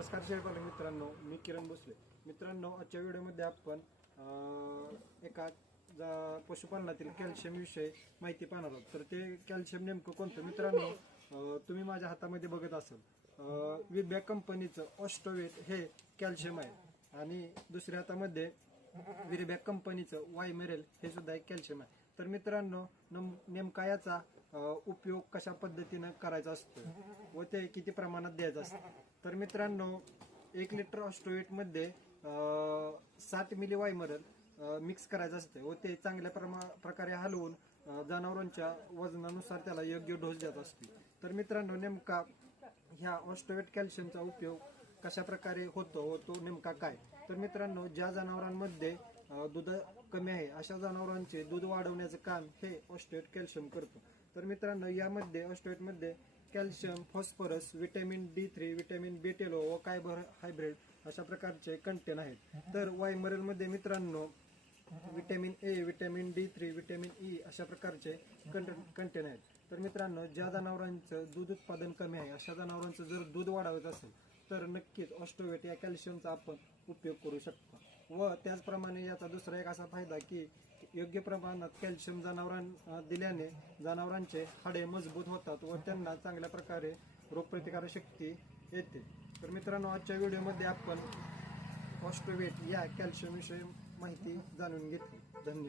नमस्कार शेळीपालक मित्रांनो, मी किरण भोसले. मित्रांनो, आजच्या व्हिडिओमध्ये आपण एका पशुपालनातील कॅल्शियम विषयी माहिती पाहणार आहोत. तर ते कॅल्शियम नेमकं कोणतं? मित्रांनो, तुम्ही माझ्या हातामध्ये बघत असाल विबॅक कंपनीचं ऑस्टोवेट हे कॅल्शियम आहे आणि दुसऱ्या हातामध्ये विरबॅक कंपनीचं वायमेरेल हे सुद्धा एक कॅल्शियम आहे. तर मित्रांनो, नेमका याचा उपयोग कशा पद्धतीनं करायचा असतो व ते किती प्रमाणात द्यायचं असतं. तर मित्रांनो, 1 लिटर ऑस्टोवेट मध्ये 7 मिली वायमेरेल मिक्स करायचं असतं व ते चांगल्या प्रकारे हलवून जनावरांच्या वजनानुसार त्याला योग्य डोस द्यायचा असतो. तर मित्रांनो, नेमका ह्या ऑस्टोवेट कॅल्शियमचा उपयोग कशा प्रकारे होतो व तो नेमका काय? तर मित्रांनो, ज्या जनावरांमध्ये दूध कमी आहे अशा जनावरांचे दूध वाढवण्याचं काम हे ऑस्टोवेट कॅल्शियम करतो. तर मित्रांनो, यामध्ये ऑस्टोवेटमध्ये calcium, phosphorus, vitamin D3, vitamin B12 व कार्बोहायड्रेट अशा प्रकारचे कंटेन आहेत. तर वायमेरेलमध्ये मित्रांनो vitamin A, vitamin D3, vitamin E अशा प्रकारचे कंटेन आहेत. तर मित्रांनो, ज्या जनावरांचं दूध उत्पादन कमी आहे अशा जनावरांचं जर दूध वाढवायचं असेल तर नक्कीच ऑस्टोवेट या कॅल्शियमचा आपण उपयोग करू शकतो. व त्याचप्रमाणे याचा दुसरा एक असा फायदा की योग्य प्रमाणात कॅल्शियम जनावरांना दिल्याने जनावरांचे हाडे मजबूत होतात व त्यांना चांगल्या प्रकारे रोगप्रतिकारक शक्ती येते. तर मित्रांनो, आजच्या व्हिडिओमध्ये आपण ऑस्टोवेट या कॅल्शियम विषयी माहिती जाणून घेतली. धन्यवाद.